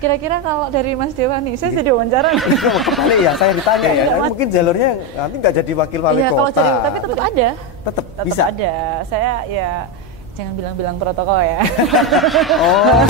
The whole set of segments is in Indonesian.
Kira-kira kalau dari Mas Dewa nih, saya jadi wawancara nih. Kembali ya, saya ditanya ya. Mungkin jalurnya nanti nggak jadi wakil wali kota. Kalau jadi, tapi tetap ada. Tetap bisa. Ada. Saya ya jangan bilang-bilang protokol ya. Oh.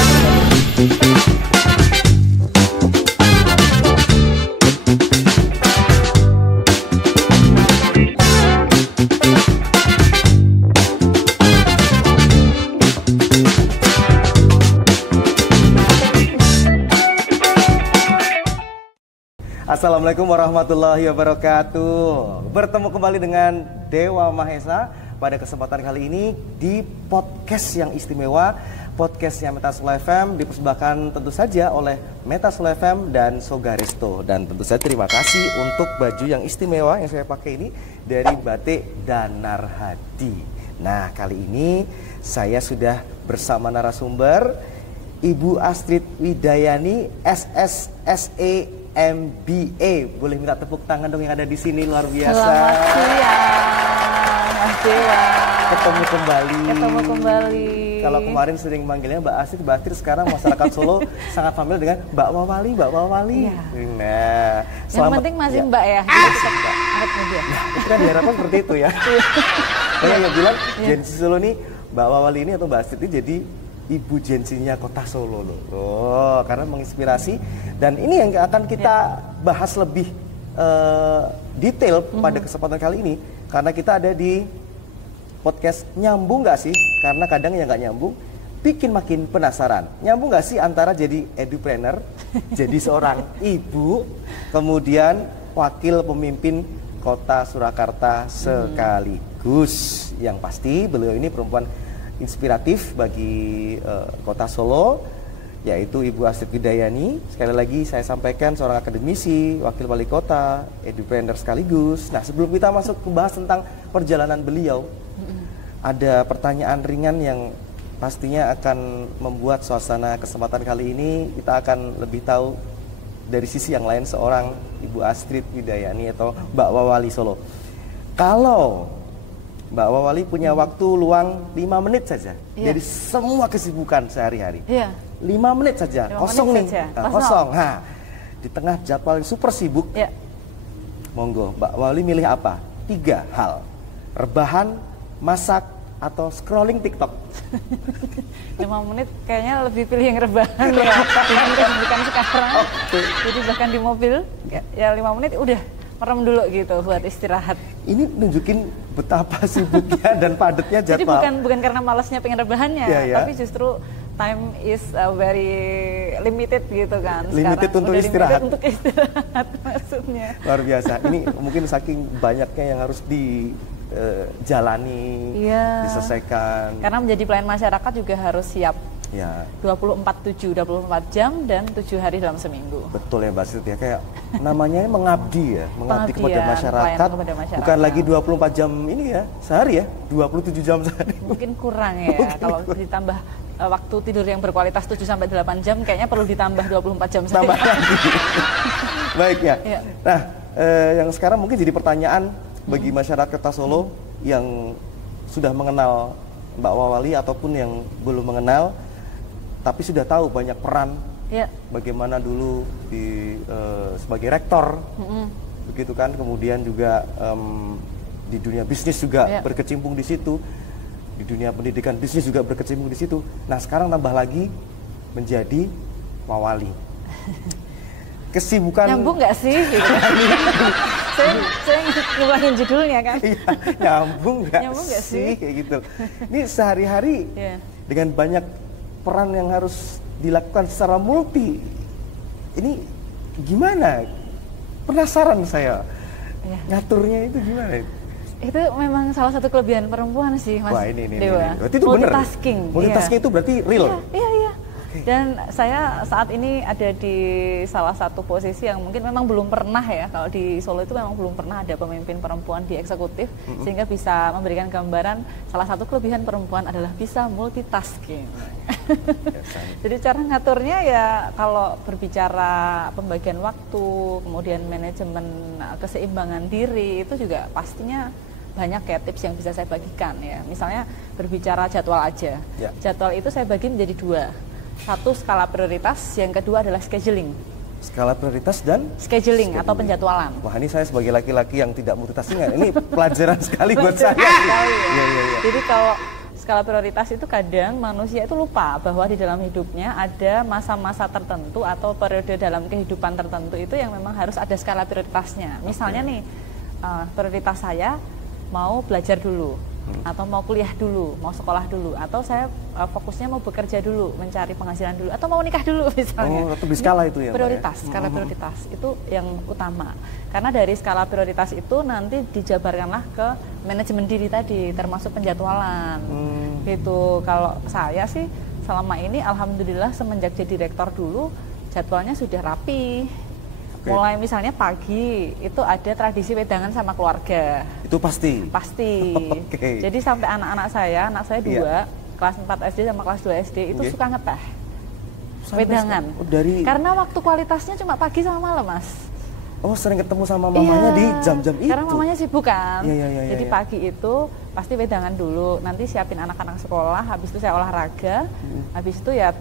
Assalamualaikum warahmatullahi wabarakatuh. Bertemu kembali dengan Dewa Mahesa pada kesempatan kali ini di podcast yang istimewa, podcastnya Metasul FM, dipersembahkan tentu saja oleh Metasul FM dan Sogaresto. Dan tentu saja terima kasih untuk baju yang istimewa yang saya pakai ini dari Batik Danar Hadi. Nah, kali ini saya sudah bersama narasumber Ibu Astrid Widayani, SSSE MBA. Boleh minta tepuk tangan dong yang ada di sini, luar biasa. Selamat siang, Mas Dewa. Ketemu kembali. Kalau kemarin sering manggilnya Mbak Astrid, sekarang masyarakat Solo sangat familiar dengan Mbak Wawali. Iya. Nah, yang penting masih Mbak ya. Nah, itu kan diharapkan seperti itu ya. Banyak yang bilang Gen Z Solo nih, Mbak Wawali ini atau Mbak Astrid ini jadi ibu Gen-Z-nya kota Solo loh. Oh, karena menginspirasi. Dan ini yang akan kita bahas lebih detail pada kesempatan kali ini. Karena kita ada di podcast Nyambung Gak Sih? Karena kadang yang gak nyambung bikin makin penasaran. Nyambung gak sih antara jadi edupreneur, jadi seorang ibu, kemudian wakil pemimpin kota Surakarta sekaligus. Yang pasti beliau ini perempuan inspiratif bagi kota Solo, yaitu Ibu Astrid Widayani. Sekali lagi saya sampaikan seorang akademisi, wakil wali kota, edupreneur sekaligus. Nah, sebelum kita masuk ke bahas tentang perjalanan beliau, ada pertanyaan ringan yang pastinya akan membuat suasana kesempatan kali ini kita akan lebih tahu dari sisi yang lain seorang Ibu Astrid Widayani atau Mbak Wawali Solo. Kalau Mbak Wawali punya waktu luang 5 menit saja dari semua kesibukan sehari-hari. 5 menit saja, kosong nih. Kosong. Nah, di tengah jadwal yang super sibuk, monggo Mbak Wawali milih apa? 3 hal. Rebahan, masak, atau scrolling TikTok. 5 menit kayaknya lebih pilih yang rebahan ya. Bukan sekarang. Jadi bahkan di mobil, ya 5 menit udah merem dulu gitu buat istirahat. Ini nunjukin betapa sibuknya dan padatnya jadwal. Jadi bukan karena malasnya pengen rebahannya, tapi justru time is very limited gitu kan. Limited untuk istirahat. Untuk istirahat maksudnya. Luar biasa. Ini mungkin saking banyaknya yang harus dijalani, diselesaikan. Karena menjadi pelayan masyarakat juga harus siap. 24/7, 24 jam dan 7 hari dalam seminggu. Betul ya Mbak Astrid ya, kayak namanya mengabdi ya, mengabdi kepada masyarakat. Bukan lagi 24 jam ini ya, sehari ya, 27 jam sehari. Mungkin kurang ya, kalau ditambah waktu tidur yang berkualitas 7-8 jam, kayaknya perlu ditambah 24 jam sehari. Tambah lagi. Baik ya. Nah, yang sekarang mungkin jadi pertanyaan bagi masyarakat Kota Solo yang sudah mengenal Mbak Wawali ataupun yang belum mengenal, tapi sudah tahu banyak peran bagaimana dulu sebagai rektor, begitu kan, kemudian juga di dunia bisnis juga berkecimpung di situ, di dunia pendidikan bisnis juga berkecimpung di situ. Nah, sekarang tambah lagi menjadi Wawali. Kesibukan nyambung nggak sih? Gitu. saya ngulangin judulnya kan. Nyambung nggak sih? Kayak gitu. Ini sehari-hari dengan banyak peran yang harus dilakukan secara multi. Ini gimana? Penasaran saya. Ngaturnya itu gimana? Itu memang salah satu kelebihan perempuan sih, Mas. Wah, ini Dewa. Berarti itu multitasking. Multitasking itu berarti real. Iya. Dan saya saat ini ada di salah satu posisi yang mungkin memang belum pernah ya, kalau di Solo itu memang belum pernah ada pemimpin perempuan di eksekutif, sehingga bisa memberikan gambaran salah satu kelebihan perempuan adalah bisa multitasking. Jadi cara ngaturnya ya, kalau berbicara pembagian waktu, kemudian manajemen keseimbangan diri, itu juga pastinya banyak ya tips yang bisa saya bagikan ya. Misalnya berbicara jadwal aja, jadwal itu saya bagi menjadi 2. Satu, skala prioritas, yang kedua adalah scheduling. Skala prioritas dan scheduling atau penjadwalan. Wah, ini saya sebagai laki-laki yang tidak multitasking, ini pelajaran sekali buat saya. Jadi kalau skala prioritas itu kadang manusia itu lupa bahwa di dalam hidupnya ada masa-masa tertentu atau periode dalam kehidupan tertentu itu yang memang harus ada skala prioritasnya. Misalnya nih, prioritas saya mau belajar dulu, atau mau kuliah dulu, mau sekolah dulu, atau saya fokusnya mau bekerja dulu, mencari penghasilan dulu, atau mau nikah dulu misalnya. Oh, itu skala itu ya, prioritas, skala prioritas itu yang utama. Karena dari skala prioritas itu nanti dijabarkanlah ke manajemen diri tadi, termasuk penjadwalan. Gitu. Kalau saya sih selama ini alhamdulillah semenjak jadi direktur dulu jadwalnya sudah rapi. Mulai misalnya pagi itu ada tradisi wedangan sama keluarga. Itu pasti? Pasti. Jadi sampai anak anak saya dua, kelas 4 SD sama kelas 2 SD itu suka ngeteh. Wedangan. Karena waktu kualitasnya cuma pagi sama malam, Mas. Oh, sering ketemu sama mamanya di jam-jam itu? Karena mamanya sibuk kan. Jadi pagi itu pasti wedangan dulu, nanti siapin anak-anak sekolah, habis itu saya olahraga, habis itu ya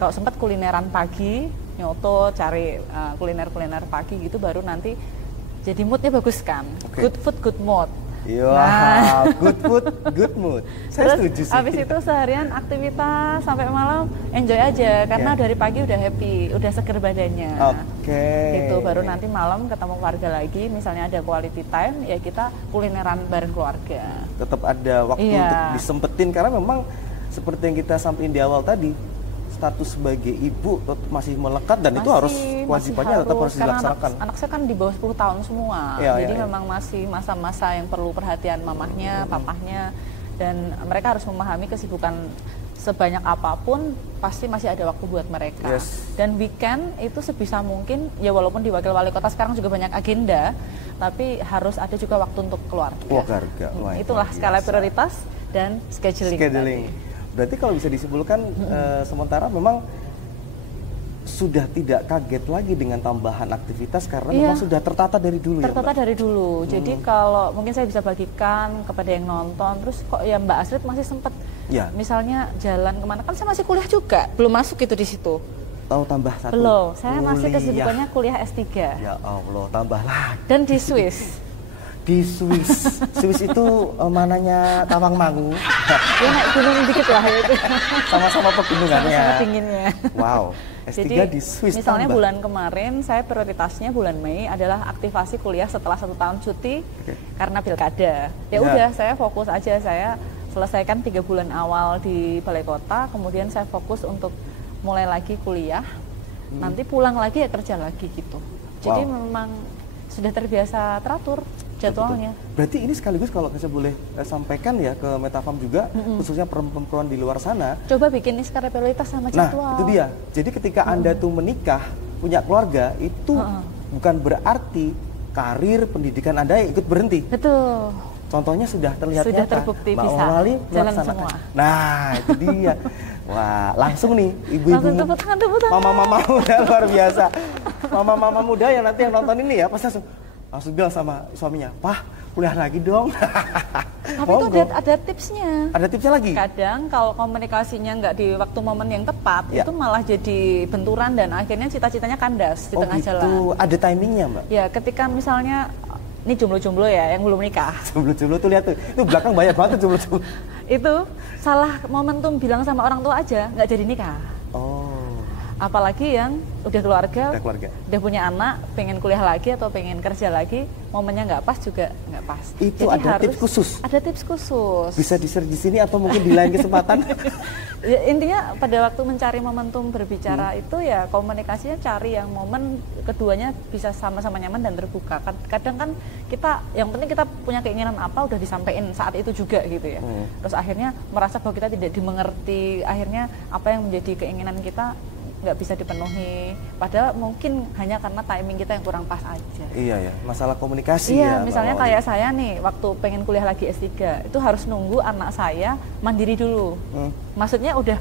kalau sempat kulineran pagi, nyoto, cari kuliner-kuliner pagi gitu, baru nanti jadi moodnya bagus kan. Good food, good mood. Iya, good food, good mood. Saya setuju sih. Habis itu seharian aktivitas sampai malam enjoy aja, karena dari pagi udah happy, udah seger badannya. Gitu, baru nanti malam ketemu keluarga lagi, misalnya ada quality time, ya kita kulineran bareng keluarga. Tetap ada waktu untuk disempetin, karena memang seperti yang kita sampaikan di awal tadi, status sebagai ibu masih melekat dan itu harus kewajibannya tetap harus dilaksanakan. Anak saya kan di bawah 10 tahun semua, jadi memang masih masa-masa yang perlu perhatian mamahnya, papahnya, dan mereka harus memahami kesibukan sebanyak apapun pasti masih ada waktu buat mereka. Dan weekend itu sebisa mungkin, ya walaupun di wakil wali kota sekarang juga banyak agenda, tapi harus ada juga waktu untuk keluarga. Itulah skala prioritas dan scheduling. Berarti kalau bisa disimpulkan sementara memang sudah tidak kaget lagi dengan tambahan aktivitas karena memang sudah tertata dari dulu. Dari dulu. Jadi kalau mungkin saya bisa bagikan kepada yang nonton, terus kok ya Mbak Astrid masih sempat misalnya jalan kemana, kan saya masih kuliah juga, belum masuk itu di situ. Tahu tambah satu? Belum, saya masih kesibukannya kuliah S3. Ya Allah, tambah lagi. Dan di Swiss. Di Swiss. Swiss itu mananya Tawangmangu. Ya naik gunung dikit lah itu. Sama-sama pegunungannya. Sama-sama dinginnya. Wow. S3 jadi, di Swiss. Misalnya bulan kemarin saya prioritasnya bulan Mei adalah aktivasi kuliah setelah 1 tahun cuti karena pilkada. Ya udah, saya fokus aja, saya selesaikan 3 bulan awal di balai kota, kemudian saya fokus untuk mulai lagi kuliah. Nanti pulang lagi ya kerja lagi gitu. Jadi memang sudah terbiasa teratur jadwalnya. Berarti ini sekaligus kalau saya boleh sampaikan ya ke Metafarm juga, khususnya perempuan di luar sana. Coba bikin skala prioritas sama jadwal. Nah, itu dia. Jadi ketika Anda tuh menikah, punya keluarga, itu bukan berarti karir pendidikan Anda ikut berhenti. Betul. Contohnya sudah terlihat sudah nyata. Terbukti Mbak bisa Wali jalan semua. Nah, itu dia. Wah, langsung nih ibu-ibu, tepuk tangan. mama-mama muda luar biasa. Mama-mama muda yang nanti yang nonton ini ya, pasti langsung bilang sama suaminya, "Pah, kuliah lagi dong." Tapi itu ada tipsnya. Ada tipsnya lagi? Kadang kalau komunikasinya nggak di waktu momen yang tepat, itu malah jadi benturan dan akhirnya cita-citanya kandas di tengah jalan. Oh, ada timingnya, Mbak? Ya, ketika misalnya, ini jomblo-jomblo ya, yang belum nikah. Jomblo-jomblo tuh lihat tuh, itu belakang banyak banget tuh jomblo-jomblo. Itu salah momentum bilang sama orang tua aja, nggak jadi nikah. Apalagi yang udah keluarga, udah punya anak, pengen kuliah lagi atau pengen kerja lagi, momennya nggak pas juga nggak pas. Itu jadi ada tips khusus? Ada tips khusus. Bisa di-share di sini atau mungkin di lain kesempatan? Ya, intinya pada waktu mencari momentum berbicara itu ya komunikasinya cari yang momen keduanya bisa sama-sama nyaman dan terbuka. Kadang kan kita, yang penting kita punya keinginan apa udah disampaikan saat itu juga gitu ya. Terus akhirnya merasa bahwa kita tidak dimengerti, akhirnya apa yang menjadi keinginan kita nggak bisa dipenuhi, padahal mungkin hanya karena timing kita yang kurang pas aja. Iya ya, masalah komunikasi ya. Misalnya kayak saya nih, waktu pengen kuliah lagi S3, itu harus nunggu anak saya mandiri dulu. Maksudnya udah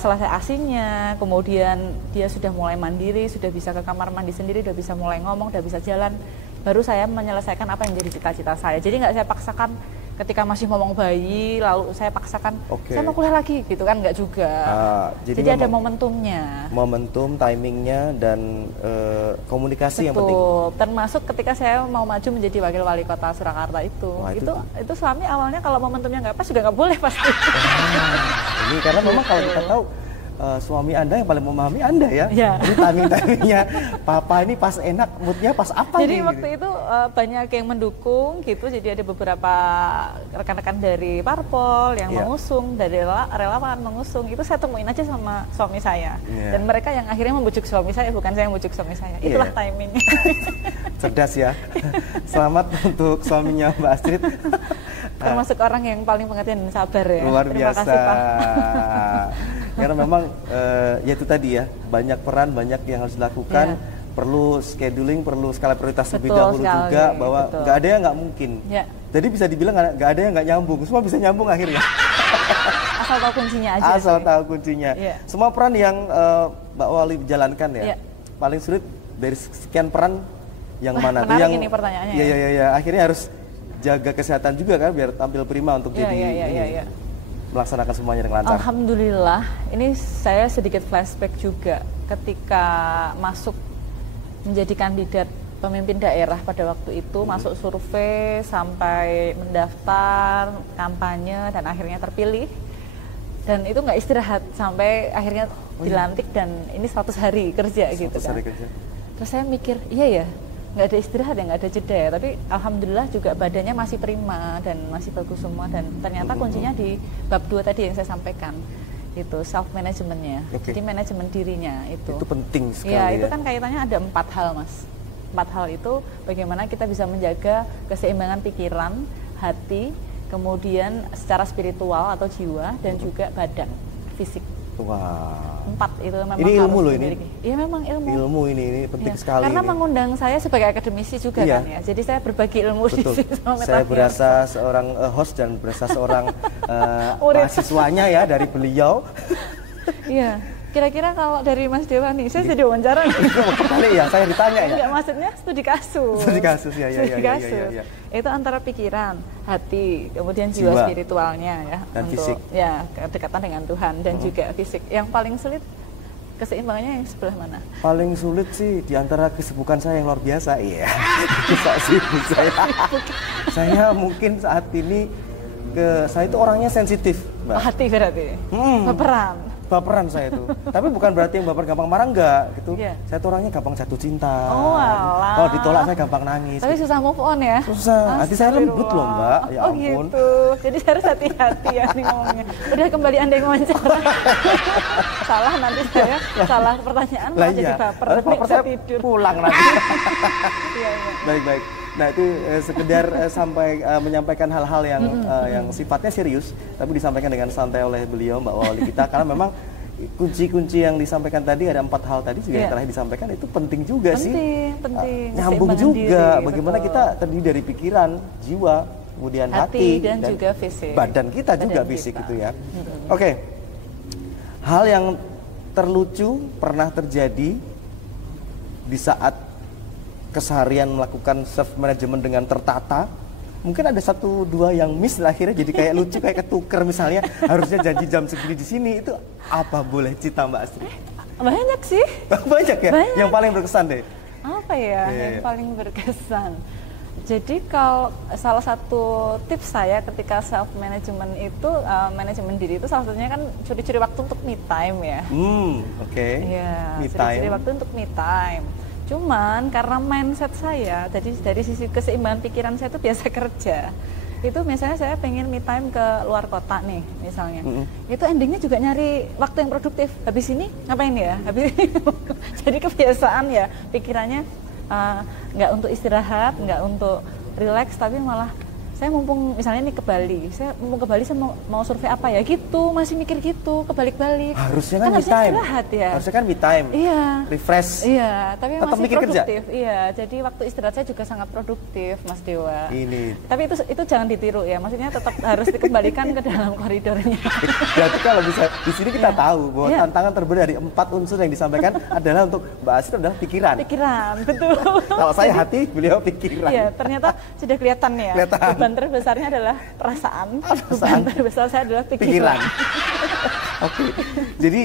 selesai ASINnya, kemudian dia sudah mulai mandiri, sudah bisa ke kamar mandi sendiri, udah bisa mulai ngomong, udah bisa jalan, baru saya menyelesaikan apa yang jadi cita-cita saya. Jadi nggak saya paksakan ketika masih ngomong bayi lalu saya paksakan saya mau kuliah lagi gitu kan, nggak juga. Jadi ada momentumnya, timingnya dan komunikasi. Betul. Yang penting termasuk ketika saya mau maju menjadi wakil wali kota Surakarta itu. Wah, itu suami awalnya kalau momentumnya nggak pas juga nggak boleh pasti. Ini karena memang kalau kita tahu suami Anda yang paling memahami Anda ya. Jadi timing-timingnya papa ini pas enak, moodnya pas apa. Jadi waktu itu banyak yang mendukung gitu. Jadi ada beberapa rekan-rekan dari parpol yang mengusung, dari relawan mengusung. Itu saya temuin aja sama suami saya. Dan mereka yang akhirnya membujuk suami saya, bukan saya yang membujuk suami saya. Itulah timingnya. Cerdas ya. Selamat untuk suaminya Mbak Astrid. Termasuk orang yang paling pengertian dan sabar ya. Luar biasa. Terima kasih, Pak. Karena memang ya itu tadi ya, banyak peran, banyak yang harus dilakukan, perlu scheduling, perlu skala prioritas lebih dahulu juga, bahwa nggak ada yang nggak mungkin. Jadi bisa dibilang nggak ada yang nggak nyambung, semua bisa nyambung akhirnya. Asal tahu kuncinya aja. Asal tahu kuncinya. Semua peran yang Mbak Wali jalankan ya, paling sulit dari sekian peran yang mana? Menarik yang ini pertanyaannya. Iya, akhirnya harus jaga kesehatan juga kan, biar tampil prima untuk jadi melaksanakan semuanya dengan lancar. Alhamdulillah, ini saya sedikit flashback juga ketika masuk menjadi kandidat pemimpin daerah pada waktu itu, masuk survei sampai mendaftar, kampanye dan akhirnya terpilih. Dan itu nggak istirahat sampai akhirnya dilantik dan ini 100 hari kerja 100 gitu kan. Hari kerja. Terus saya mikir, iya ya, nggak ada istirahat ya, nggak ada jeda ya, tapi alhamdulillah juga badannya masih prima dan masih bagus semua, dan ternyata kuncinya di bab 2 tadi yang saya sampaikan, itu self managementnya. Jadi manajemen dirinya itu penting sekali ya. Itu kan kaitannya ada 4 hal Mas. 4 hal itu bagaimana kita bisa menjaga keseimbangan pikiran, hati, kemudian secara spiritual atau jiwa, dan juga badan, fisik. Wah. 4 itu memang ini ilmu loh ini. Iya memang ilmu. Ilmu ini penting sekali. Karena mengundang saya sebagai akademisi juga kan ya. Jadi saya berbagi ilmu. Betul. Di sini. Saya berasa seorang host dan berasa seorang mahasiswanya ya dari beliau. Iya. Kira-kira kalau dari Mas Dewa nih, saya jadi wawancara nih. Kali ya, saya ditanya ya. Enggak, maksudnya studi kasus. Studi kasus ya. Itu antara pikiran, hati, kemudian jiwa spiritualnya ya, dan untuk fisik. Ya kedekatan dengan Tuhan dan juga fisik. Yang paling sulit keseimbangannya yang sebelah mana? Paling sulit sih di antara kesibukan saya yang luar biasa. Iya. Sibuk saya. Saya mungkin saat ini saya itu orangnya sensitif, Mbak. Hati berarti. Baperan saya itu. Tapi bukan berarti yang baper gampang marah, enggak gitu. Saya tuh orangnya gampang jatuh cinta. Oh alah. Kalau ditolak saya gampang nangis. Tapi susah move on ya? Susah. Hati saya lembut loh, Mbak. Ya ampun. Gitu. Jadi saya harus hati-hati ya nih ngomongnya. Udah kembali Anda yang wawancara. Salah nanti saya salah pertanyaan malah jadi baper. Baper saya tidur. Pulang nanti. Baik. Nah itu sekedar sampai menyampaikan hal-hal yang sifatnya serius, tapi disampaikan dengan santai oleh beliau, Mbak Wali kita, karena memang kunci-kunci yang disampaikan tadi ada 4 hal tadi juga yang telah disampaikan itu penting juga sih. Penting. Nyambung juga. Bagaimana kita terdiri dari pikiran, jiwa, kemudian hati dan juga fisik. Badan kita juga fisik gitu ya. Oke. Hal yang terlucu pernah terjadi di saat keseharian melakukan self management dengan tertata, mungkin ada 1-2 yang miss akhirnya jadi kayak lucu, kayak ketuker misalnya harusnya janji jam segini di sini, itu apa boleh cerita Mbak Astrid? Banyak sih. Banyak ya? Banyak. Yang paling berkesan deh. Apa ya yang paling berkesan? Jadi kalau salah satu tips saya ketika self management itu, manajemen diri itu salah satunya kan curi-curi waktu untuk me time ya. Iya, curi-curi waktu untuk me time. Cuman karena mindset saya, dari sisi keseimbangan pikiran saya itu biasa kerja. Itu misalnya saya pengen me time ke luar kota nih misalnya. Itu endingnya juga nyari waktu yang produktif. Habis ini ngapain ya? Jadi kebiasaan ya pikirannya nggak untuk istirahat, nggak untuk relax, tapi malah saya mumpung misalnya nih ke Bali, saya mau survei apa ya gitu, masih mikir gitu, kebalik-balik. Harusnya kan me time. Istirahat ya. Harusnya kan me time. Iya. Refresh. Iya, tapi tetap masih mikir produktif. Kerja. Iya, jadi waktu istirahat saya juga sangat produktif, Mas Dewa. Ini. Tapi itu jangan ditiru ya, maksudnya tetap harus dikembalikan ke dalam koridornya. Berarti kalau bisa di sini kita tahu bahwa tantangan terberat dari 4 unsur yang disampaikan adalah untuk Mbak Astrid adalah pikiran. Pikiran, betul. Kalau saya hati, beliau pikiran. Iya, ternyata sudah kelihatan ya. Kelihatan. Beban terbesarnya adalah perasaan. Beban terbesar saya adalah pikiran. Oke. Jadi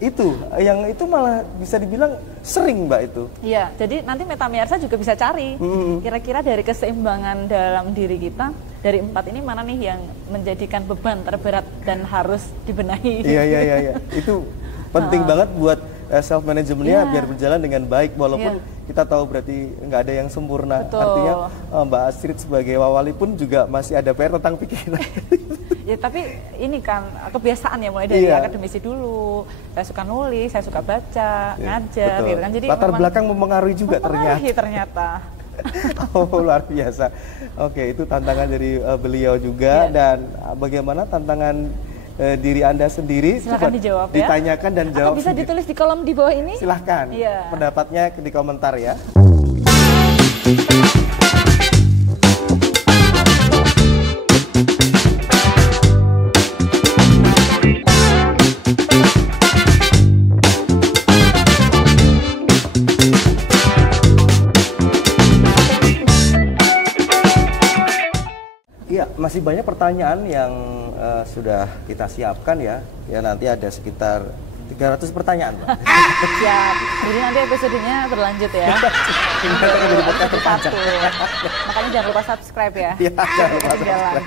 itu malah bisa dibilang sering Mbak itu. Iya, jadi nanti Metamirsa juga bisa cari kira-kira dari keseimbangan dalam diri kita, dari 4 ini mana nih yang menjadikan beban terberat dan harus dibenahi. Iya. Itu penting banget buat self managementnya biar berjalan dengan baik, walaupun kita tahu berarti nggak ada yang sempurna. Betul. Artinya Mbak Astrid sebagai wawali pun juga masih ada PR tentang pikiran. Ya tapi ini kan kebiasaan ya, mulai dari akademisi dulu. Saya suka nulis, saya suka baca, ngajar gitu kan. Jadi latar belakang mempengaruhi juga ternyata. Oh, luar biasa. Oke, itu tantangan dari beliau juga. Dan bagaimana tantangan diri Anda sendiri? Silahkan dijawab ya. Ditanyakan dan jawab. Atau bisa ditulis di kolom di bawah ini? Silahkan. Pendapatnya di komentar ya. Iya, masih banyak pertanyaan yang sudah kita siapkan ya. Ya nanti ada sekitar 300 pertanyaan, Pak. Siap. Jadi nanti episodenya berlanjut ya. Ini akan jadi podcast terpanjang. Makanya jangan lupa subscribe ya. Iya, jangan lupa subscribe.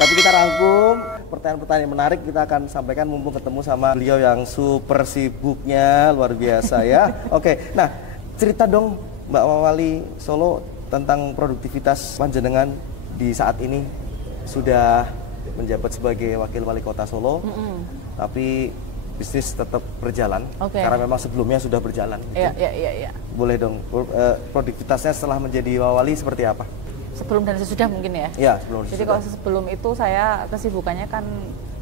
Tapi kita rangkum pertanyaan-pertanyaan menarik, kita akan sampaikan mumpung ketemu sama beliau yang super sibuknya luar biasa ya. Oke, nah cerita dong Mbak Wawali Solo tentang produktivitas panjenengan di saat ini. Sudah menjabat sebagai wakil wali kota Solo, tapi bisnis tetap berjalan karena memang sebelumnya sudah berjalan. Iya. Boleh dong, produktivitasnya setelah menjadi wali seperti apa? Sebelum dan sesudah mungkin ya? Iya, sebelum. Jadi kalau sebelum itu saya kesibukannya kan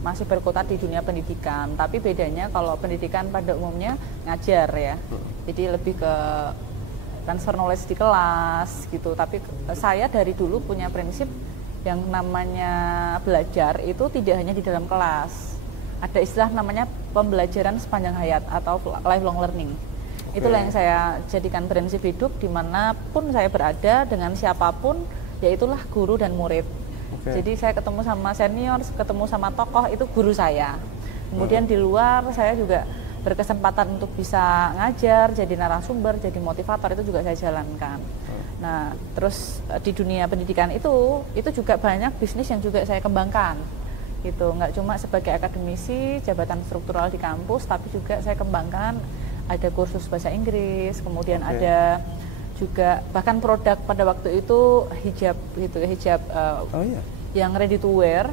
masih berkutat di dunia pendidikan, tapi bedanya kalau pendidikan pada umumnya ngajar ya, jadi lebih ke transfer knowledge di kelas gitu. Tapi saya dari dulu punya prinsip yang namanya belajar itu tidak hanya di dalam kelas. Ada istilah namanya pembelajaran sepanjang hayat atau lifelong learning. Itulah yang saya jadikan prinsip hidup dimanapun saya berada, dengan siapapun, yaitulah guru dan murid. Jadi saya ketemu sama senior, ketemu sama tokoh, itu guru saya. Kemudian di luar saya juga berkesempatan untuk bisa ngajar, jadi narasumber, jadi motivator, itu juga saya jalankan. Nah, terus di dunia pendidikan itu juga banyak bisnis yang juga saya kembangkan. Gitu, nggak cuma sebagai akademisi, jabatan struktural di kampus, tapi juga saya kembangkan ada kursus bahasa Inggris, kemudian ada juga bahkan produk pada waktu itu hijab gitu, hijab yang ready to wear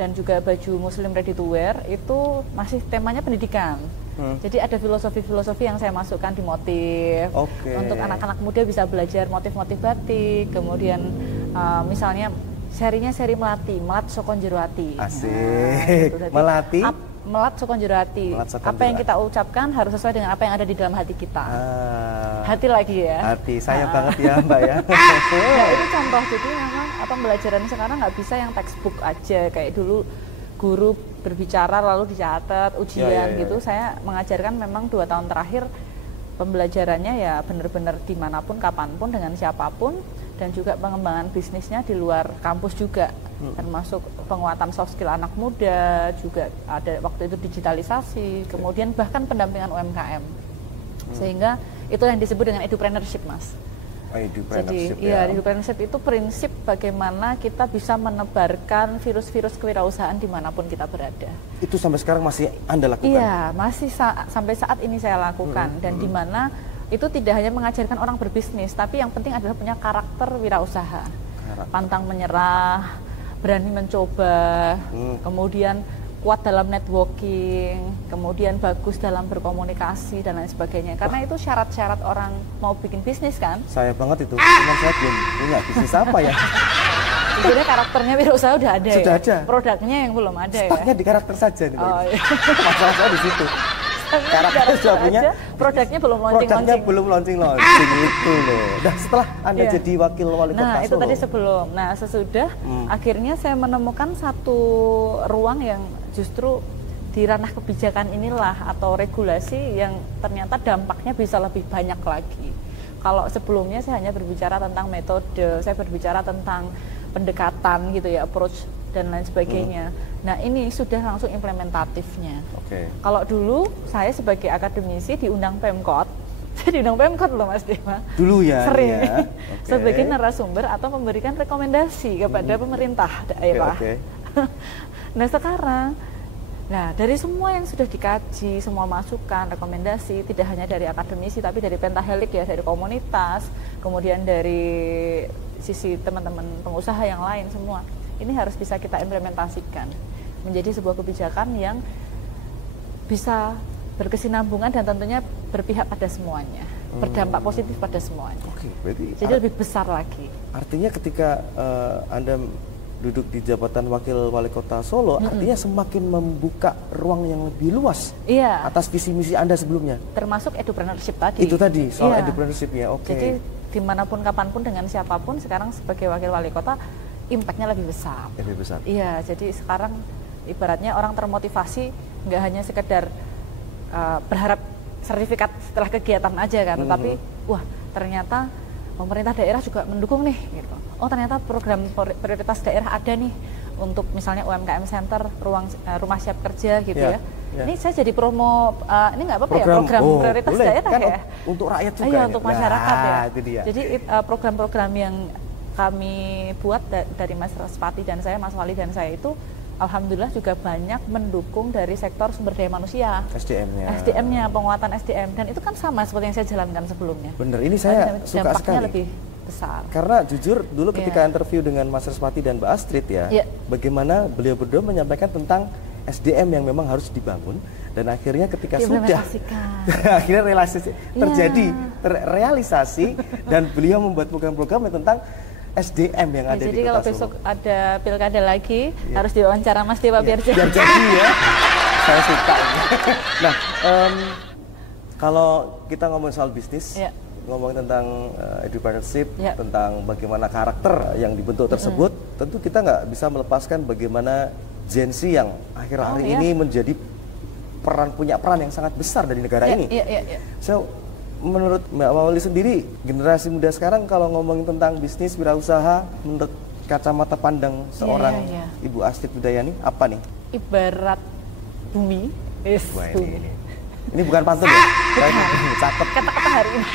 dan juga baju muslim ready to wear itu masih temanya pendidikan. Jadi ada filosofi-filosofi yang saya masukkan di motif untuk anak-anak muda bisa belajar motif-motif batik. Kemudian misalnya serinya seri Melati, Melat Sokon Jero Ati. Asik. Melati. Melat Sokon Jero Ati. Apa yang kita ucapkan harus sesuai dengan apa yang ada di dalam hati kita. Hati lagi ya. Hati, sayang banget ya Mbak ya. Nah, itu contoh. Jadi memang pembelajaran sekarang nggak bisa yang textbook aja kayak dulu guru berbicara lalu dicatat ujian gitu. Saya mengajarkan memang 2 tahun terakhir pembelajarannya ya benar-benar dimanapun, kapanpun, dengan siapapun, dan juga pengembangan bisnisnya di luar kampus juga, termasuk penguatan soft skill anak muda, juga ada waktu itu digitalisasi, kemudian bahkan pendampingan UMKM, sehingga itu yang disebut dengan edupreneurship, Mas. Jadi edupreneurship itu prinsip bagaimana kita bisa menebarkan virus-virus kewirausahaan dimanapun kita berada. Itu sampai sekarang masih Anda lakukan? Iya, masih sampai saat ini saya lakukan, dan dimana itu tidak hanya mengajarkan orang berbisnis, tapi yang penting adalah punya karakter wirausaha, pantang menyerah, berani mencoba, kemudian kuat dalam networking, kemudian bagus dalam berkomunikasi dan lain sebagainya. Karena itu syarat-syarat orang mau bikin bisnis kan? Saya banget itu, cuman saya belum punya bisnis apa ya. Sebenarnya karakternya wirausaha udah ada. Sudah ya? ada. Produknya yang belum ada. Stucknya di karakter saja nih. Masalah saya di situ. Karakter sudah punya, produknya belum launching. Produknya belum launching itu loh. Nah setelah Anda jadi wakil wali kota Solo. Nah itu tadi sebelum. Nah sesudah akhirnya saya menemukan satu ruang yang justru di ranah kebijakan inilah atau regulasi yang ternyata dampaknya bisa lebih banyak lagi. Kalau sebelumnya saya hanya berbicara tentang metode, saya berbicara tentang pendekatan gitu ya, approach dan lain sebagainya. Nah ini sudah langsung implementatifnya. Kalau dulu saya sebagai akademisi diundang Pemkot, saya diundang Pemkot loh Mas Dema. Dulu ya? Sering. Ya. Sebagai narasumber atau memberikan rekomendasi kepada pemerintah daerah. Nah sekarang, dari semua yang sudah dikaji, semua masukan, rekomendasi, tidak hanya dari akademisi tapi dari pentahelik ya, dari komunitas, kemudian dari sisi teman-teman pengusaha yang lain semua. Ini harus bisa kita implementasikan menjadi sebuah kebijakan yang bisa berkesinambungan dan tentunya berpihak pada semuanya, berdampak positif pada semuanya. Jadi lebih besar lagi. Artinya ketika Anda duduk di jabatan Wakil Wali Kota Solo, artinya semakin membuka ruang yang lebih luas atas visi misi Anda sebelumnya. Termasuk edupreneurship tadi. Itu tadi soal edupreneurship-nya. Jadi dimanapun kapanpun dengan siapapun sekarang sebagai Wakil Wali Kota impactnya lebih besar. Lebih besar. Iya, jadi sekarang ibaratnya orang termotivasi nggak hanya sekedar berharap sertifikat setelah kegiatan aja kan, tapi wah ternyata pemerintah daerah juga mendukung nih gitu. Oh ternyata program prioritas daerah ada nih untuk misalnya UMKM Center, rumah siap kerja gitu ya. Ini saya jadi promo, ini nggak apa-apa program prioritas daerah kan, ya? Untuk rakyat juga. Iya, untuk masyarakat ya. Dia. Jadi program-program yang kami buat dari Mas Respati dan saya, Mas Wali dan saya itu alhamdulillah juga banyak mendukung dari sektor sumber daya manusia. SDM-nya, penguatan SDM, dan itu kan sama seperti yang saya jalankan sebelumnya. Bener, ini saya suka sekali. Lebih besar. Karena jujur dulu ketika interview dengan Mas Respati dan Mbak Astrid bagaimana beliau berdua menyampaikan tentang SDM yang memang harus dibangun, dan akhirnya ketika sudah akhirnya terrealisasi dan beliau membuat program-program tentang SDM yang ada di Kota Solo. Jadi kalau besok ada pilkada lagi harus diwawancara Mas Dewa biar jadi. Biar jadi ya. Saya suka. Nah, kalau kita ngomong soal bisnis, ngomong tentang edupreneurship, tentang bagaimana karakter yang dibentuk tersebut, tentu kita nggak bisa melepaskan bagaimana Gen Z yang akhir-akhir ini menjadi punya peran yang sangat besar dari negara ini. So, menurut Mbak Wali sendiri, generasi muda sekarang kalau ngomongin tentang bisnis, wirausaha, menurut kacamata pandang seorang Ibu Astrid Widayani, apa nih? Ibarat bumi. Ini bukan pantun ya? Catat kata-kata hari ini.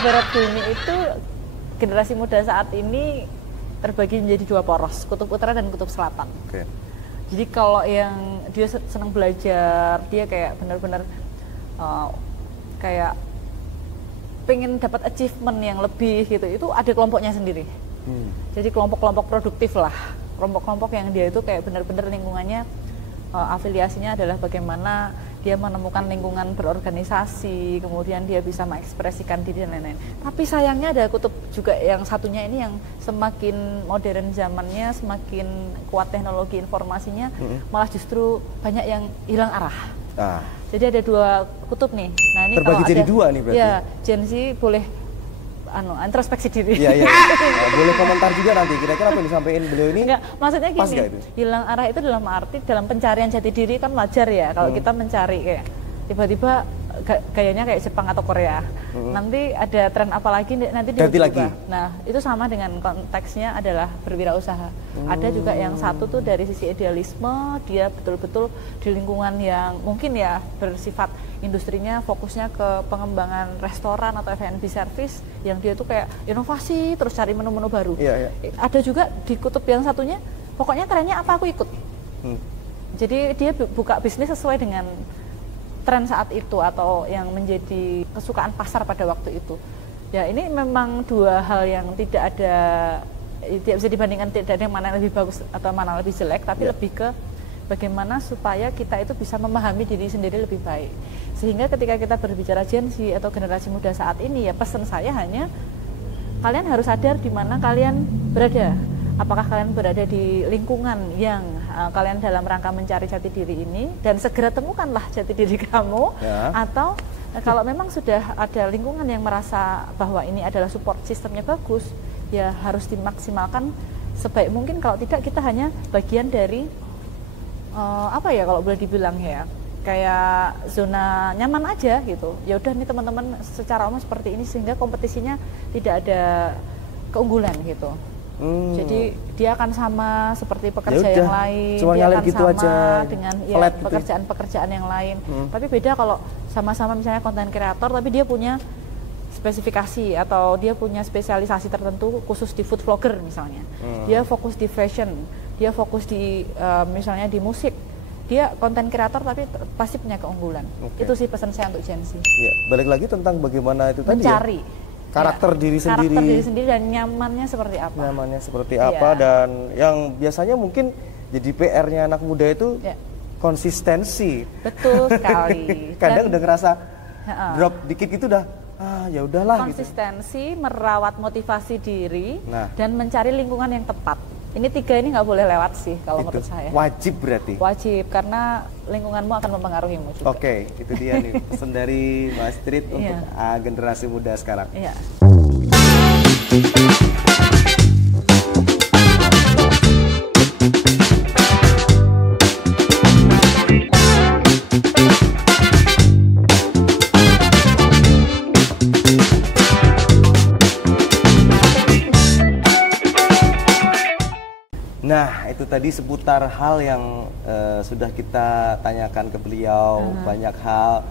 Ibarat bumi itu generasi muda saat ini terbagi menjadi dua poros, kutub utara dan kutub selatan. Jadi kalau yang dia senang belajar, dia kayak benar-benar kayak pengen dapat achievement yang lebih gitu, itu ada kelompoknya sendiri. Jadi kelompok-kelompok produktif lah, kelompok-kelompok yang dia itu kayak benar-benar lingkungannya afiliasinya adalah bagaimana dia menemukan lingkungan berorganisasi, kemudian dia bisa mengekspresikan diri dan lain-lain. Tapi sayangnya ada kutub juga yang satunya ini yang semakin modern zamannya, semakin kuat teknologi informasinya, malah justru banyak yang hilang arah. Jadi ada dua kutub nih. Nah ini terbagi kalau jadi ada, dua nih berarti. Ya, Gen Z boleh introspeksi diri. Iya. Boleh komentar juga nanti kira-kira apa yang disampaikan beliau ini. Enggak, maksudnya gini, hilang arah itu dalam arti dalam pencarian jati diri kan wajar ya kalau kita mencari kayak tiba-tiba gayanya kayak Jepang atau Korea. Nanti ada tren apa lagi nanti dia berubah. Nah, itu sama dengan konteksnya adalah berwirausaha. Ada juga yang satu tuh dari sisi idealisme, dia betul-betul di lingkungan yang mungkin ya bersifat industrinya fokusnya ke pengembangan restoran atau F&B service yang dia tuh kayak inovasi terus cari menu-menu baru. Ada juga di kutub yang satunya pokoknya trennya apa aku ikut. Jadi dia buka bisnis sesuai dengan tren saat itu atau yang menjadi kesukaan pasar pada waktu itu. Ya ini memang dua hal yang tidak bisa dibandingkan, tidak ada yang mana lebih bagus atau mana lebih jelek, tapi lebih ke bagaimana supaya kita itu bisa memahami diri sendiri lebih baik. Sehingga ketika kita berbicara Gen Z atau generasi muda saat ini, ya pesan saya hanya kalian harus sadar di mana kalian berada. Apakah kalian berada di lingkungan yang kalian dalam rangka mencari jati diri ini dan segera temukanlah jati diri kamu, atau kalau memang sudah ada lingkungan yang merasa bahwa ini adalah support sistemnya bagus, ya harus dimaksimalkan sebaik mungkin. Kalau tidak kita hanya bagian dari apa ya kalau boleh dibilang ya kayak zona nyaman aja gitu. Ya udah nih teman-teman secara umum seperti ini sehingga kompetisinya tidak ada keunggulan gitu. Jadi dia akan sama seperti pekerja yang lain, cuma dia akan gitu sama aja, dengan gitu. pekerjaan-pekerjaan yang lain. Tapi beda kalau sama-sama misalnya konten kreator, tapi dia punya spesifikasi atau dia punya spesialisasi tertentu khusus di food vlogger misalnya. Dia fokus di fashion, dia fokus di misalnya di musik. Dia konten kreator tapi pasti punya keunggulan. Itu sih pesan saya untuk Gen Z. Ya, balik lagi tentang bagaimana itu tadi mencari karakter diri sendiri. Karakter diri sendiri dan nyamannya seperti apa. Nyamannya seperti apa dan yang biasanya mungkin jadi PR-nya anak muda itu konsistensi. Betul sekali. Kadang udah ngerasa drop dikit gitu udah ya udahlah gitu. Konsistensi, merawat motivasi diri dan mencari lingkungan yang tepat. Ini 3 ini nggak boleh lewat sih kalau menurut saya. Wajib berarti. Wajib karena lingkunganmu akan mempengaruhimu juga. Oke, itu dia nih pesan dari Mbak Astrid untuk generasi muda sekarang. Iya. Nah, itu tadi seputar hal yang sudah kita tanyakan ke beliau, banyak hal.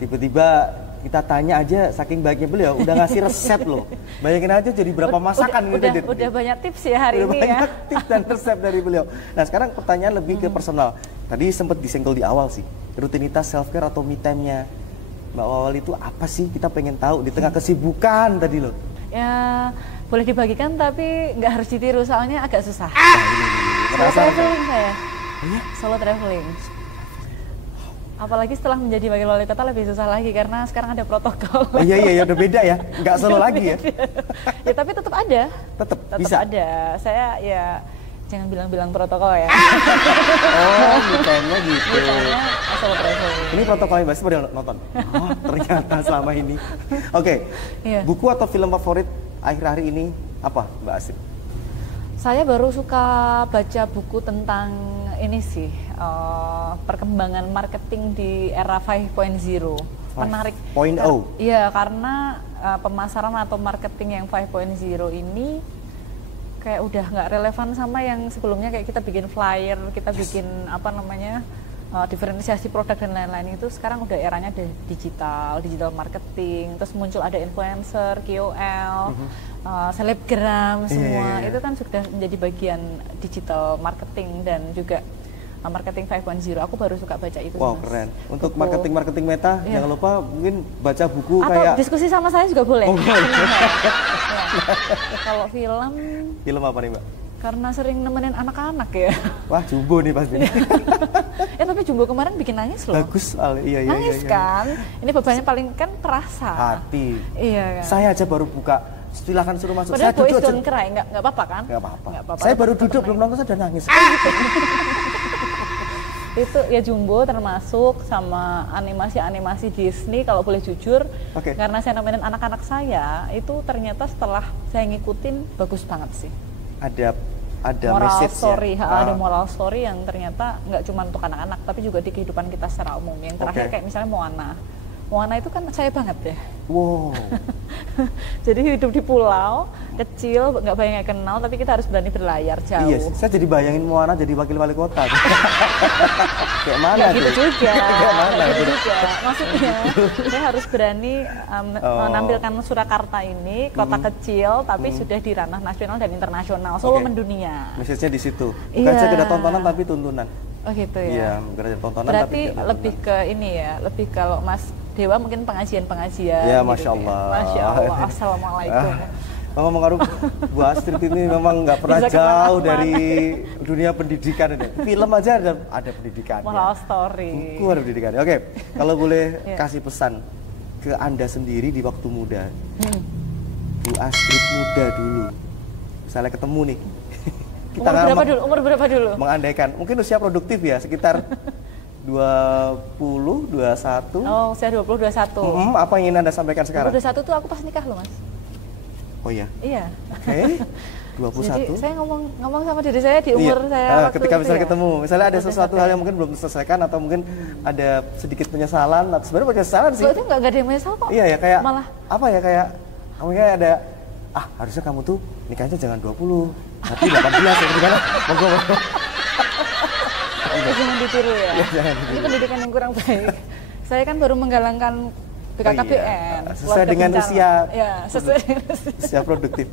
Tiba-tiba kita tanya aja, saking baiknya beliau, udah ngasih resep loh. Bayangin aja jadi berapa masakan udah banyak tips ya hari ini ya. Banyak tips dan resep dari beliau. Nah, sekarang pertanyaan lebih ke personal. Tadi sempat disenggol di awal sih, rutinitas self-care atau me time-nya Mbak Wawal itu apa sih? Kita pengen tahu di tengah kesibukan tadi loh. Ya, boleh dibagikan tapi nggak harus ditiru soalnya agak susah. Solo traveling saya. Solo traveling. Apalagi setelah menjadi wakil wali kota lebih susah lagi karena sekarang ada protokol. Iya udah beda ya, nggak solo lagi ya. Ya tapi tetap ada. Tetap bisa. Ada. Saya ya jangan bilang-bilang protokol ya. Oh, bukannya gitu. Bukannya solo traveling. Ini protokolnya Mbak Astrid nonton. Oh, ternyata selama ini. Oke. Buku atau film favorit akhir-akhir ini apa Mbak Astrid? Saya baru suka baca buku tentang ini sih, perkembangan marketing di era 5.0. Menarik. 5.0? Iya, karena pemasaran atau marketing yang 5.0 ini kayak udah nggak relevan sama yang sebelumnya, kayak kita bikin flyer, kita bikin diferensiasi produk dan lain-lain. Itu sekarang udah eranya digital marketing, terus muncul ada influencer, KOL, selebgram semua. Itu kan sudah menjadi bagian digital marketing dan juga marketing 5.0. Aku baru suka baca itu. Wow, keren. Untuk marketing meta, jangan lupa mungkin baca buku atau kayak diskusi sama saya juga boleh. Oh, kalau film apa nih Mbak? Karena sering nemenin anak-anak ya. Wah, Jumbo nih pasti. Tapi Jumbo kemarin bikin nangis loh. Bagus, iya. Nangis kan? Ini bebannya paling kan terasa. Hati. Iya kan? Saya aja baru buka, silakan suruh masuk. Padahal saya duduk aja. Cry, nggak apa-apa kan? Nggak apa-apa. Saya baru duduk, belum nonton saya udah nangis. Itu ya Jumbo termasuk sama animasi Disney kalau boleh jujur. Karena saya nemenin anak-anak saya, itu ternyata setelah saya ngikutin bagus banget sih. Ada moral story, ada moral story yang ternyata nggak cuma untuk anak-anak tapi juga di kehidupan kita secara umum. Yang terakhir kayak misalnya Moana itu kan saya banget ya. Wow. Jadi hidup di pulau kecil, nggak banyak kenal, tapi kita harus berani berlayar jauh. Iya, saya jadi bayangin Moana jadi wakil wali kota. Kayak mana gitu tuh? Juga. Kayak mana gitu juga. Maksudnya saya harus berani menampilkan Surakarta ini kota kecil, tapi sudah di ranah nasional dan internasional. Solo mendunia. Message-nya di situ. Bukan sekedar tontonan tapi tuntunan. Oh gitu ya. Iya, bukan sekedar tontonan berarti tapi lebih ke ini ya, lebih kalau Mas Dewa mungkin pengajian-pengajian. Ya, gitu Masya Allah. Ya. Masya Allah. Assalamualaikum. Memang mengaruh Bu Astrid ini memang nggak pernah jauh dari dunia pendidikan ini. Film aja ada pendidikannya. Moral story. Buku ada pendidikannya. Oke, kalau boleh kasih pesan ke Anda sendiri di waktu muda. Bu Astrid muda dulu. Misalnya ketemu nih. Kita umur berapa dulu? Mengandaikan, mungkin usia produktif ya, sekitar 20, 21. Oh, usia 20, 21. Apa yang ingin Anda sampaikan sekarang? 21 tuh aku pas nikah loh, Mas. Oh iya? Iya. Oke. 21. Jadi saya ngomong sama diri saya di umur saya waktu ketika misalnya ya. ketemu, misalnya ada sesuatu hal yang mungkin belum diselesaikan atau mungkin ada sedikit penyesalan, atau sebenarnya penyesalan sih. Itu nggak ada yang menyesal kok. Iya ya, kayak malah apa ya, kayak mungkin ada harusnya kamu tuh nikahnya jangan 20, tapi 18 ya gimana? Monggo. Jangan ditiru ya. Jangan ditiru. Ini pendidikan yang kurang baik. Saya kan baru menggalangkan BKKBN. Sesuai dengan usia. Ya, sesuai dengan usia produktif.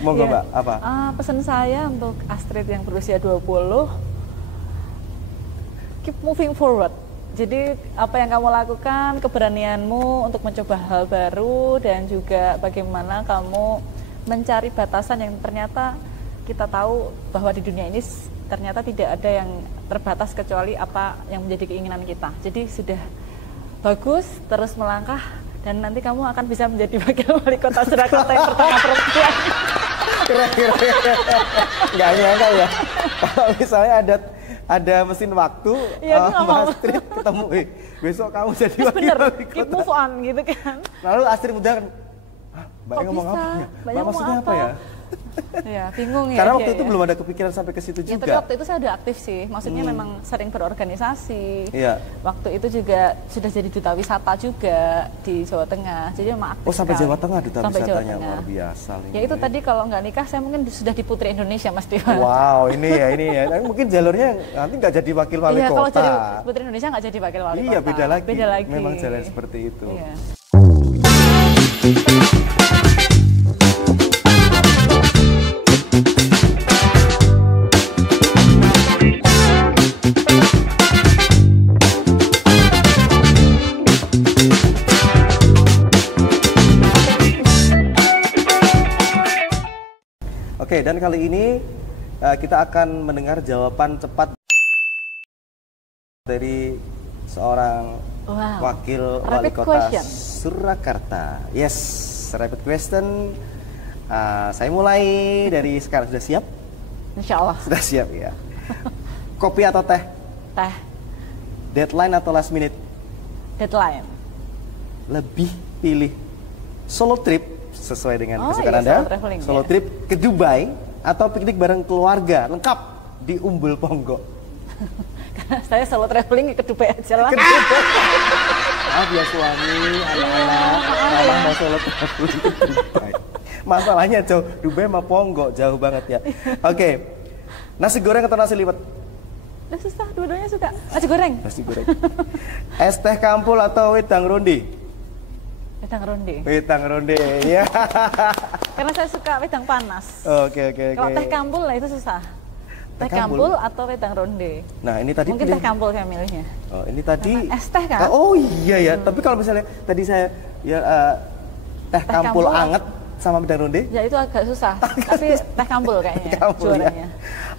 Monggo Mbak, apa? Pesan saya untuk Astrid yang berusia 20, keep moving forward. Jadi apa yang kamu lakukan, keberanianmu untuk mencoba hal baru dan juga bagaimana kamu mencari batasan yang ternyata kita tahu bahwa di dunia ini ternyata tidak ada yang terbatas kecuali apa yang menjadi keinginan kita. Jadi sudah bagus, terus melangkah dan nanti kamu akan bisa menjadi wakil wali kota Surakarta yang pertama perempuan. Keren. Nggak nyangka ya. Kalau misalnya ada mesin waktu, Mbak Astrid ketemu, besok kamu jadi wakil wali kota. Keep move on gitu kan. Lalu Astrid mudah kan, Mbak ngomong apa ya? Mbak maksudnya apa ya? Ya, bingung ya. Karena waktu itu belum ada kepikiran sampai ke situ juga. Tapi waktu itu saya udah aktif sih. Maksudnya memang sering berorganisasi. Iya. Waktu itu juga sudah jadi duta wisata juga di Jawa Tengah. Jadi memang aktif. Sampai Jawa Tengah duta sampai wisatanya luar biasa. Ya itu tadi kalau nggak nikah saya mungkin sudah di Putri Indonesia Mas Dewa. Wow, ini ya. Tapi mungkin jalurnya nanti nggak jadi wakil wali kota. Kalau jadi Putri Indonesia nggak jadi wakil wali kota. Iya, beda lagi. Memang jalan seperti itu. Iya. Oke, dan kali ini kita akan mendengar jawaban cepat dari seorang wakil wali kota Surakarta. Yes, rapid question. Saya mulai dari sekarang. Sudah siap? Insya Allah. Sudah siap ya. Kopi atau teh? Teh. Deadline atau last minute? Deadline. Lebih pilih solo trip sesuai dengan kesukaan Anda, solo trip ke Dubai atau piknik bareng keluarga lengkap di Umbul Ponggok? Karena saya solo traveling ke Dubai aja lah. Maaf ya suami, anak-anak, malah mau solo traveling ke Dubai. Masalahnya jauh, Dubai sama Ponggok jauh banget ya. Oke, nasi goreng atau nasi liwet? Udah susah, dua-duanya suka. Nasi goreng. Nasi goreng. Es teh kampul atau wedang ronde? Wedang ronde. Wedang ronde, ya. Karena saya suka wedang panas. Oke. Kalau teh kampul lah itu susah. Teh kampul atau wedang ronde. Nah ini tadi mungkin teh kampul saya milihnya. Oh ini tadi. Es teh kan? Oh iya ya. Tapi kalau misalnya tadi saya ya teh kampul anget sama wedang ronde. Ya itu agak susah. Tapi teh kampul kayaknya. Juaranya. Ya.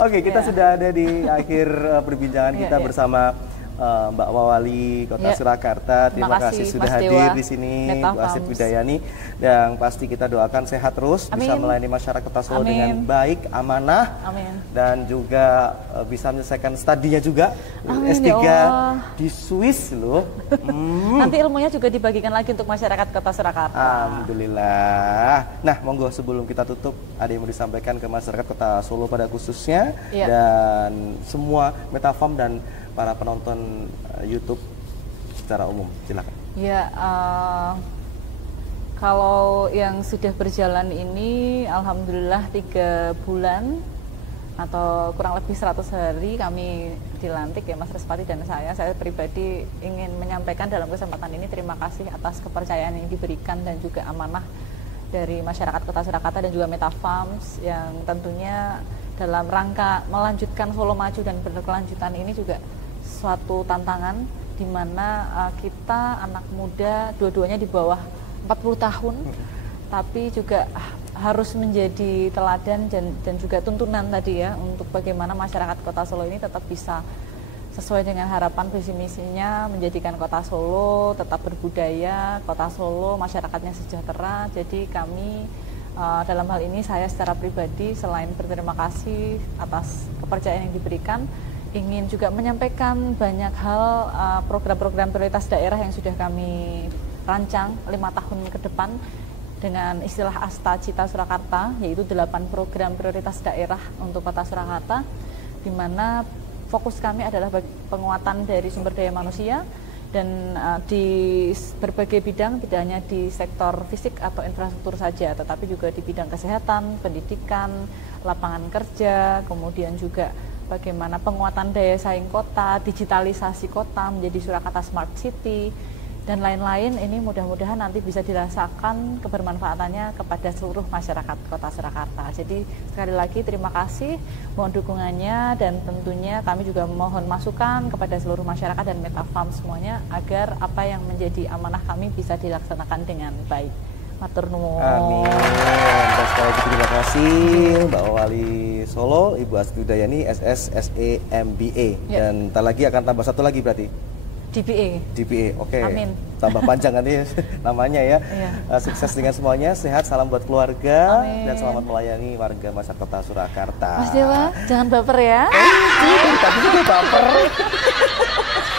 Oke kita sudah ada di akhir perbincangan kita bersama Mbak Wali Kota Surakarta. Terima kasih sudah hadir di sini, Bu Astrid Widayani. Dan pasti kita doakan sehat terus, bisa melayani masyarakat Kota Solo dengan baik, amanah, dan juga bisa menyelesaikan studinya juga. S3 di Swiss loh. Nanti ilmunya juga dibagikan lagi untuk masyarakat Kota Surakarta. Alhamdulillah. Nah, monggo sebelum kita tutup, ada yang mau disampaikan ke masyarakat Kota Solo pada khususnya dan semua Metafarm dan para penonton YouTube secara umum, silakan. Ya, kalau yang sudah berjalan ini, alhamdulillah 3 bulan atau kurang lebih 100 hari kami dilantik ya Mas Respati dan saya. Saya pribadi ingin menyampaikan dalam kesempatan ini terima kasih atas kepercayaan yang diberikan dan juga amanah dari masyarakat Kota Surakarta dan juga Metafarms yang tentunya dalam rangka melanjutkan Solo Maju dan berkelanjutan ini juga suatu tantangan di mana kita anak muda dua-duanya di bawah 40 tahun tapi juga harus menjadi teladan dan juga tuntunan tadi ya untuk bagaimana masyarakat Kota Solo ini tetap bisa sesuai dengan harapan visi misinya menjadikan Kota Solo tetap berbudaya, Kota Solo masyarakatnya sejahtera. Jadi kami dalam hal ini saya secara pribadi selain berterima kasih atas kepercayaan yang diberikan, ingin juga menyampaikan banyak hal program-program prioritas daerah yang sudah kami rancang 5 tahun ke depan dengan istilah Asta Cita Surakarta, yaitu 8 program prioritas daerah untuk Kota Surakarta, di mana fokus kami adalah penguatan dari sumber daya manusia Dan di berbagai bidang, tidak hanya di sektor fisik atau infrastruktur saja, tetapi juga di bidang kesehatan, pendidikan, lapangan kerja, kemudian juga bagaimana penguatan daya saing kota, digitalisasi kota menjadi Surakarta Smart City, dan lain-lain. Ini mudah-mudahan nanti bisa dirasakan kebermanfaatannya kepada seluruh masyarakat Kota Surakarta. Jadi sekali lagi terima kasih, mohon dukungannya, dan tentunya kami juga mohon masukan kepada seluruh masyarakat dan Meta Farm semuanya agar apa yang menjadi amanah kami bisa dilaksanakan dengan baik. Matur nuwun. Amin. Dan sekali lagi terima kasih Mbak Wali Solo, Ibu Astri Udayani, SS, SE, MBA. Dan ntar lagi akan tambah satu lagi berarti? DBA, oke. Amin. Tambah panjang nanti namanya ya. Iya. Sukses dengan semuanya, sehat, salam buat keluarga. Amin. Dan selamat melayani warga masyarakat Kota Surakarta. Mas Dewa, jangan baper ya. Tadi juga baper.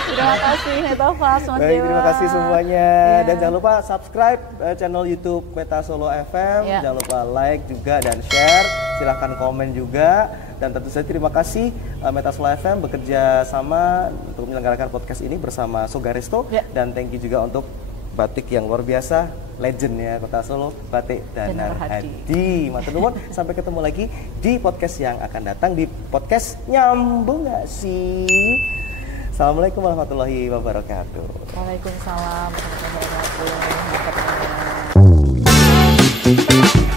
Terima kasih Meta Farm, Mas Baik, Dewa. terima kasih semuanya. Ya. Dan jangan lupa subscribe channel YouTube Meta Solo FM. Ya. Jangan lupa like juga dan share. Silahkan komen juga. Dan tentu saja terima kasih Meta Solo FM bekerja sama untuk menyelenggarakan podcast ini bersama Sogaresto. Ya. Dan thank you juga untuk batik yang luar biasa, legend ya Kota Solo, Batik Danar Hadi. Matur nuwun, sampai ketemu lagi di podcast yang akan datang, di podcast Nyambung Gak Sih. Assalamualaikum warahmatullahi wabarakatuh. Waalaikumsalam warahmatullahi wabarakatuh.